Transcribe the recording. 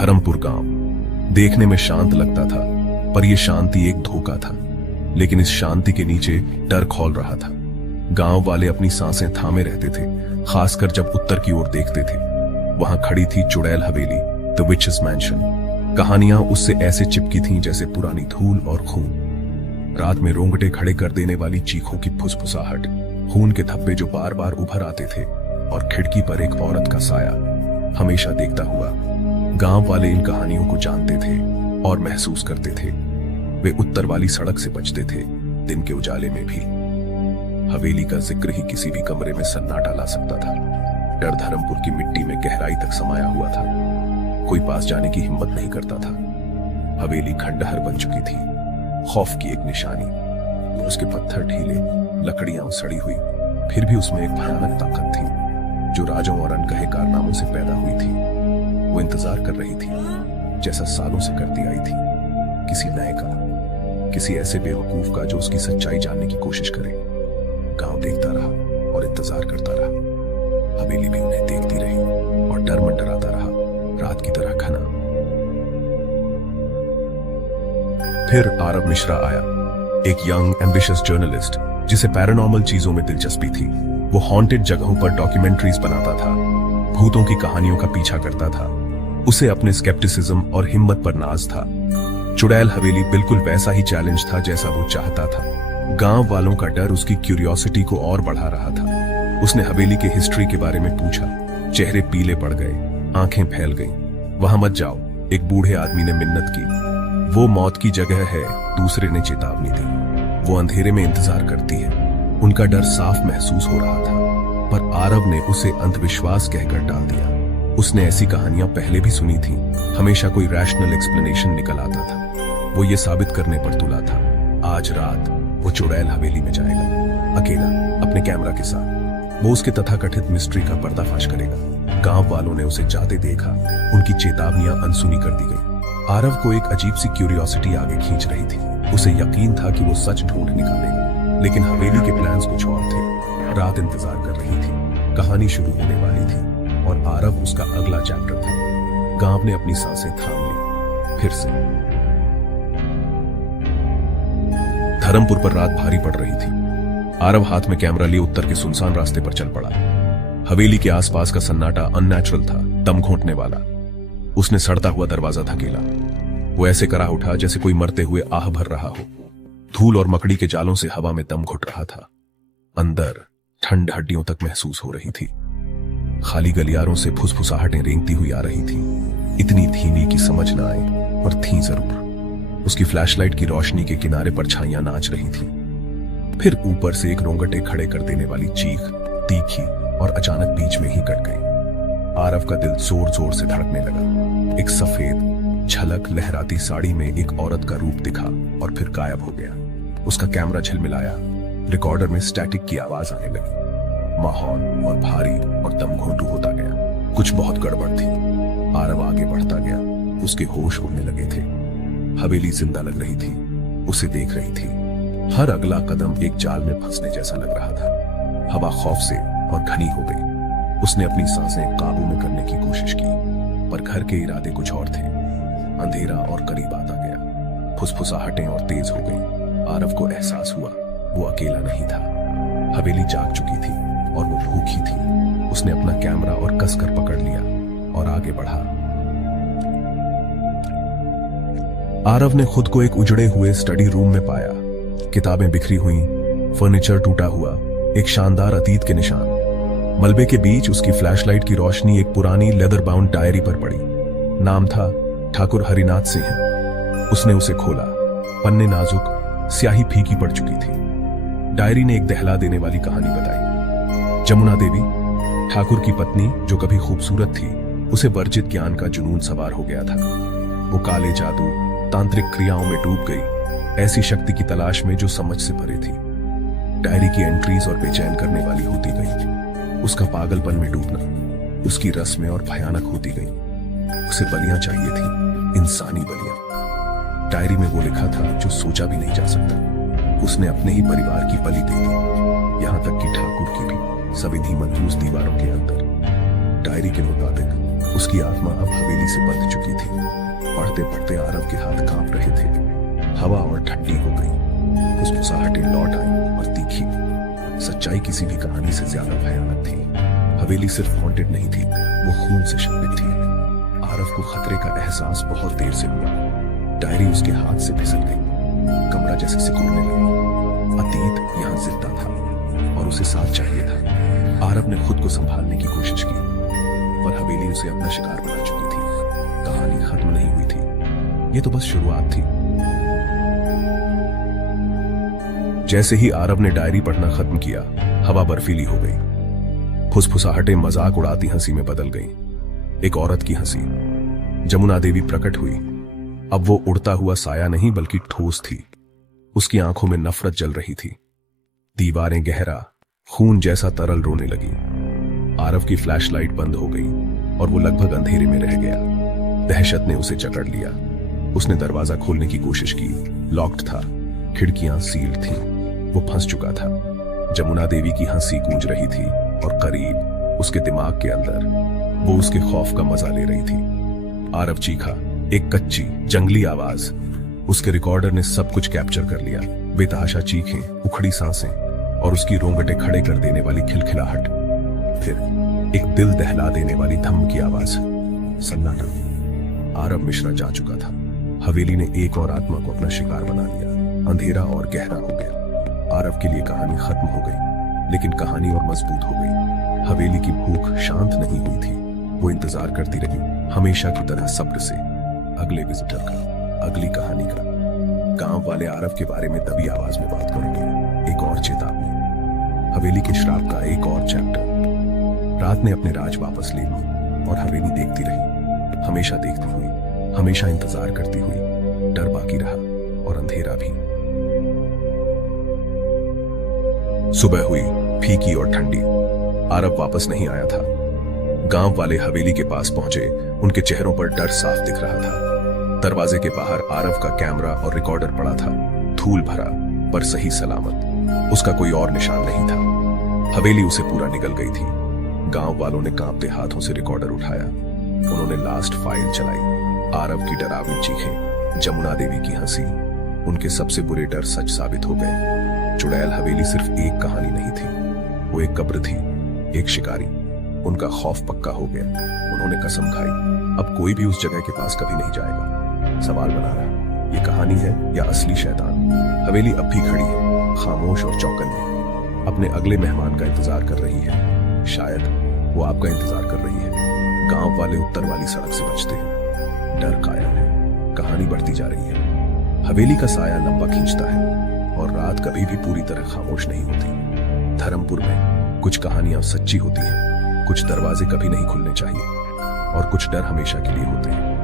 धर्मपुर गांव देखने में शांत लगता था, पर यह शांति एक धोखा था। लेकिन इस शांति के नीचे डर खौल रहा था। गांव वाले अपनी सांसें थामे रहते थे, खासकर जब उत्तर की ओर देखते थे। वहां खड़ी थी चुड़ैल हवेली, द विचेस मैंशन। कहानियां उससे ऐसे चिपकी थीं जैसे पुरानी धूल और खून। रात में रोंगटे खड़े कर देने वाली चीखों की फुसफुसाहट, खून के धब्बे जो बार बार उभर आते थे, और खिड़की पर एक औरत का साया हमेशा देखता हुआ। गांव वाले इन कहानियों को जानते थे और महसूस करते थे। वे उत्तर वाली सड़क से बचते थे, दिन के उजाले में भी। हवेली का जिक्र ही किसी भी कमरे में सन्नाटा ला सकता था। डर धर्मपुर की मिट्टी में गहराई तक समाया हुआ था। कोई पास जाने की हिम्मत नहीं करता था। हवेली खंडहर बन चुकी थी, खौफ की एक निशानी। उसके पत्थर ढीले, लकड़ियां सड़ी हुई, फिर भी उसमें एक भयानक ताकत थी जो राजों और अनकहे कारनामों से पैदा हुई थी। वो इंतजार कर रही थी, जैसा सालों से करती आई थी, किसी नए का, किसी ऐसे बेवकूफ का जो उसकी सच्चाई जानने की कोशिश करे। गांव देखता रहा और इंतजार करता रहा। हवेली भी उन्हें देखती रही और डर मंडराता रहा, रात की तरह घना। फिर आरव मिश्रा आया, एक यंग एम्बिशियस जर्नलिस्ट जिसे पैरानॉर्मल चीजों में दिलचस्पी थी। वो हॉन्टेड जगहों पर डॉक्यूमेंट्रीज बनाता था, भूतों की कहानियों का पीछा करता था। उसे अपने स्केप्टिसिज्म और हिम्मत पर नाज था। चुड़ैल हवेली बिल्कुल वैसा ही चैलेंज था जैसा वो चाहता था। गांव वालों का डर उसकी क्यूरियोसिटी को और बढ़ा रहा था। उसने हवेली के हिस्ट्री के बारे में पूछा। चेहरे पीले पड़ गए, आंखें फैल गईं। वहां मत जाओ, एक बूढ़े आदमी ने मिन्नत की। वो मौत की जगह है, दूसरे ने चेतावनी दी। वो अंधेरे में इंतजार करती है। उनका डर साफ महसूस हो रहा था, पर आरव ने उसे अंधविश्वास कहकर टाल दिया। उसने ऐसी कहानियां पहले भी सुनी थी, हमेशा कोई रैशनल एक्सप्लेनेशन निकल आता था। वो ये साबित करने पर तुला था। आज रात वो चुड़ैल हवेली में जाएगा, अकेला, अपने कैमरा के साथ। वो उसके तथाकथित मिस्ट्री का पर्दाफाश करेगा। गांव वालों ने उसे जाते देखा, उनकी चेतावनियां अनसुनी कर दी गई। आरव को एक अजीब सी क्यूरियोसिटी आगे खींच रही थी। उसे यकीन था कि वो सच ढूंढ निकालेगा, लेकिन हवेली के प्लान्स कुछ और थे। रात इंतजार कर रही थी, कहानी शुरू होने वाली थी और आरव उसका अगला चैप्टर था। गांव ने अपनी सांसें थाम ली। फिर से धर्मपुर पर रात भारी पड़ रही थी। आरव हाथ में कैमरा लिए उत्तर के सुनसान रास्ते पर चल पड़ा। हवेली के आसपास का सन्नाटा अननेचुरल था, दम घोंटने वाला। उसने सड़ता हुआ दरवाजा धकेला। वो ऐसे करा उठा जैसे कोई मरते हुए आह भर रहा हो। धूल और मकड़ी के जालों से हवा में दम घुट रहा था। अंदर ठंड हड्डियों तक महसूस हो रही थी। खाली गलियारों से फुसफुसाहटें रेंगती हुई आ रही थी, इतनी धीमी कि समझ न आए, पर थी जरूर। उसकी फ्लैशलाइट की रोशनी के किनारे पर छाइयां नाच रही थी। फिर ऊपर से एक रोंगटे खड़े कर देने वाली चीख, तीखी और अचानक बीच में ही कट गई। आरव का दिल जोर जोर से धड़कने लगा। एक सफेद झलक लहराती साड़ी में एक औरत का रूप दिखा और फिर गायब हो गया। उसका कैमरा झिलमिलाया, रिकॉर्डर में स्टैटिक की आवाज आने लगी। माहौल और भारी और दम घोंटू होता गया। कुछ बहुत गड़बड़ थी। आरव आगे बढ़ता गया, उसके होश उड़ने लगे थे। हवेली जिंदा लग रही थी, उसे देख रही थी। हर अगला कदम एक जाल में फंसने जैसा लग रहा था। हवा खौफ से और घनी हो गई। उसने अपनी सांसें काबू में करने की कोशिश की, पर घर के इरादे कुछ और थे। अंधेरा और करीब आता गया, फुसफुसाहटें और तेज हो गई। आरव को एहसास हुआ वो अकेला नहीं था। हवेली जाग चुकी थी और वो भूखी थी। उसने अपना कैमरा और कसकर पकड़ लिया और आगे बढ़ा। आरव ने खुद को एक उजड़े हुए स्टडी रूम में पाया। किताबें बिखरी हुई, फर्नीचर टूटा हुआ, एक शानदार अतीत के निशान। मलबे के बीच उसकी फ्लैशलाइट की रोशनी एक पुरानी लेदर बाउंड डायरी पर पड़ी। नाम था ठाकुर हरिनाथ सिंह। उसने उसे खोला। पन्ने नाजुक, स्याही फीकी पड़ चुकी थी। डायरी ने एक दहला देने वाली कहानी बताई। जमुना देवी, ठाकुर की पत्नी जो कभी खूबसूरत थी, उसे वर्जित ज्ञान का जुनून सवार हो गया था। वो काले जादू, तांत्रिक क्रियाओं में डूब गई, ऐसी शक्ति की तलाश में जो समझ से परे थी। डायरी की एंट्रीज और बेचैन करने वाली होती गई। उसका पागलपन में डूबना, उसकी रस्में और भयानक होती गई। उसे बलियां चाहिए थी, इंसानी बलियां। डायरी में वो लिखा था जो सोचा भी नहीं जा सकता। उसने अपने ही परिवार की बलि दे दी, यहां तक कि ठाकुर की भी, सब इन्हीं मनहूस दीवारों के अंदर। डायरी के मुताबिक उसकी आत्मा अब हवेली से बंध चुकी थी। पढ़ते पढ़ते आरव के हाथ कांप रहे थे। हवा और ठंडी हो गई। फुसफुसाहटें लौट आई और तीखी। सच्चाई किसी भी कहानी से ज्यादा भयानक थी। हवेली सिर्फ हॉन्टेड नहीं थी, वो खून से शपित थी। आरव को खतरे का एहसास बहुत देर से हुआ। डायरी उसके हाथ से फिसल गई। कमरा जैसे सिकुड़ने लगा। अतीत यहां जिंदा था और उसे साथ चाहिए था। आरव ने खुद को संभालने की कोशिश की, पर हवेली उसे अपना शिकार बना चुकी थी। कहानी खत्म नहीं हुई थी, ये तो बस शुरुआत थी। जैसे ही आरव ने डायरी पढ़ना खत्म किया, हवा बर्फीली हो गई। फुसफुसाहटें मजाक उड़ाती हंसी में बदल गईं। एक औरत की हंसी। जमुना देवी प्रकट हुई। अब वो उड़ता हुआ साया नहीं बल्कि ठोस थी। उसकी आंखों में नफरत जल रही थी। दीवारें गहरा खून जैसा तरल रोने लगी। आरव की फ्लैशलाइट बंद हो गई और वो लगभग अंधेरे में रह गया। दहशत ने उसे जकड़ लिया। उसने दरवाजा खोलने की कोशिश की, लॉक्ड था। खिड़कियां सील्ड थीं। वो फंस चुका था। जमुना देवी की हंसी गूंज रही थी और करीब उसके दिमाग के अंदर वो उसके खौफ का मजा ले रही थी। आरव चीखा, एक कच्ची जंगली आवाज। उसके रिकॉर्डर ने सब कुछ कैप्चर कर लिया। बेतहाशा चीखें, उखड़ी सांसें और उसकी रोंगटे खड़े कर देने वाली खिलखिलाहट। फिर एक दिल दहला देने वाली धम्म की आवाज। सन्नाटा। आरव मिश्रा जा चुका था। हवेली ने एक और आत्मा को अपना शिकार बना लिया। अंधेरा और गहरा हो गया। आरव के लिए कहानी खत्म हो गई, लेकिन कहानी और मजबूत हो गई। हवेली की भूख शांत नहीं हुई थी। वो इंतजार करती रही, हमेशा की तरह सब्र से, अगले विजिटर का, अगली कहानी का। गांव वाले आरव के बारे में दबी आवाज में बात करेंगे। एक और चेतावनी, हवेली के श्राप का एक और चैप्टर। रात ने अपने राज वापस ले ली और हवेली देखती रही, हमेशा देखती हुई, हमेशा इंतजार करती हुई। डर बाकी रहा और अंधेरा भी। सुबह हुई, फीकी और ठंडी। आरव वापस नहीं आया था। गांव वाले हवेली के पास पहुंचे। उनके चेहरों पर डर साफ दिख रहा था। दरवाजे के बाहर आरव का कैमरा और रिकॉर्डर पड़ा था, धूल भरा पर सही सलामत। उसका कोई और निशान नहीं था। हवेली उसे पूरा निगल गई थी। गांव वालों ने कांपते हाथों से रिकॉर्डर उठाया। उन्होंने लास्ट फाइल चलाई। आरव की डरावनी चीखें, जमुना देवी की हंसी, उनके सबसे बुरे डर सच साबित हो गए। चुड़ैल हवेली सिर्फ एक कहानी नहीं थी, वो एक कब्र थी, एक शिकारी। उनका खौफ पक्का हो गया। उन्होंने कसम खाई, अब कोई भी उस जगह के पास कभी नहीं जाएगा। सवाल बना रहा, ये कहानी है या असली शैतान? हवेली अब भी खड़ी है, खामोश और चौकन्नी, अपने अगले मेहमान का इंतजार कर रही है। शायद वो आपका इंतजार कर रही है। गांव वाले उत्तर वाली सड़क से बचते हैं। डर कायम है, कहानी बढ़ती जा रही है। हवेली का साया लंबा खींचता है और रात कभी भी पूरी तरह खामोश नहीं होती। धर्मपुर में कुछ कहानियां सच्ची होती हैं, कुछ दरवाजे कभी नहीं खुलने चाहिए और कुछ डर हमेशा के लिए होते हैं।